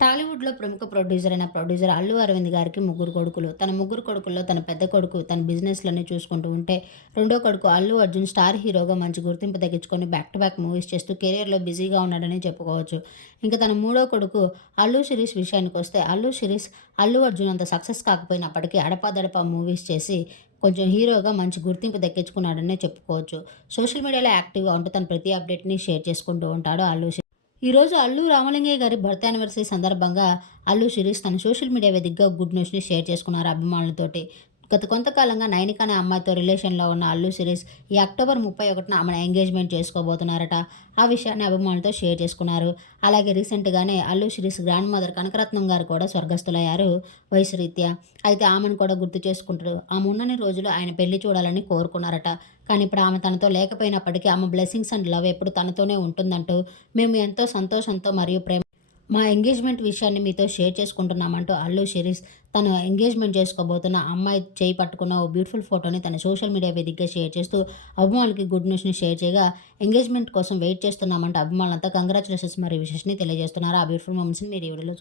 టాలీవుడ్‌లో ప్రముఖ ప్రొడ్యూసర్ అయిన ప్రొడ్యూసర్ అల్లు అరవింద్ గారికి ముగ్గురు కొడుకులు. తన ముగ్గురు కొడుకుల్లో తన పెద్ద కొడుకు తన బిజినెస్‌లన్నీ చూసుకుంటూ ఉంటే, రెండో కొడుకు అల్లు అర్జున్ స్టార్ హీరోగా మంచి గుర్తింపు దక్కించుకొని బ్యాక్ టు బ్యాక్ మూవీస్ చేస్తూ కెరియర్‌లో బిజీగా ఉన్నాడని చెప్పుకోవచ్చు. ఇంకా తన మూడో కొడుకు అల్లు శిరీష్ విషయానికొస్తే అల్లు శిరీష్ అల్లు అర్జున్ అంత సక్సెస్ కాకపోయినప్పటికీ అడపాదడపా మూవీస్ చేసి కొంచెం హీరోగా మంచి గుర్తింపు దక్కించుకున్నాడనే చెప్పుకోవచ్చు. సోషల్ మీడియాలో యాక్టివ్‌గా ఉంటూ తన ప్రతి అప్డేట్‌ని షేర్ చేసుకుంటూ ఉంటాడు అల్లు ఈరోజు అల్లు రామలింగయ్య గారి బర్త్ యానివర్సరీ సందర్భంగా అల్లు శిరీష్ తన సోషల్ మీడియా వేదికగా గుడ్ న్యూస్‌ని షేర్ చేసుకున్నారు అభిమానులతోటి. గత కొంతకాలంగా నైనిక అనే అమ్మాయితో రిలేషన్‌లో ఉన్న అల్లు శిరీష్ ఈ అక్టోబర్ 31న ఆమెను ఎంగేజ్‌మెంట్ చేసుకోబోతున్నారట. ఆ విషయాన్ని అభిమానులతో షేర్ చేసుకున్నారు. అలాగే రీసెంట్‌గానే అల్లు శిరీష్ గ్రాండ్ మదర్ కనకరత్నం గారు కూడా స్వర్గస్థులయ్యారు వయసు రీత్యా. అయితే ఆమెను కూడా గుర్తు చేసుకుంటారు ఆమె ఉన్నన్ని రోజులు ఆయన పెళ్ళి చూడాలని కోరుకున్నారట. కానీ ఇప్పుడు ఆమె తనతో లేకపోయినప్పటికీ ఆమె బ్లెస్సింగ్స్ అండ్ లవ్ ఎప్పుడు తనతోనే ఉంటుందంటూ మేము ఎంతో సంతోషంతో మరియు ప్రేమ మా ఎంగేజ్‌మెంట్ విషయాన్ని మీతో షేర్ చేసుకుంటున్నామంటూ అల్లు శిరీష్ తను ఎంగేజ్‌మెంట్ చేసుకోబోతున్న అమ్మాయి చేయి పట్టుకున్న ఓ బ్యూటిఫుల్ ఫోటోని తన సోషల్ మీడియా వేదికగా షేర్ చేస్తూ అభిమానులకి గుడ్ న్యూస్‌ని షేర్ చేయగా ఎంగేజ్‌మెంట్ కోసం వెయిట్ చేస్తున్నామంటూ అభిమానులంతా కంగ్రాచులేషన్స్ మరియు విషెస్‌ని తెలియజేస్తున్నారు. ఆ బ్యూటిఫుల్ మూమెంట్స్ని మీరు ఈ వీడియోలో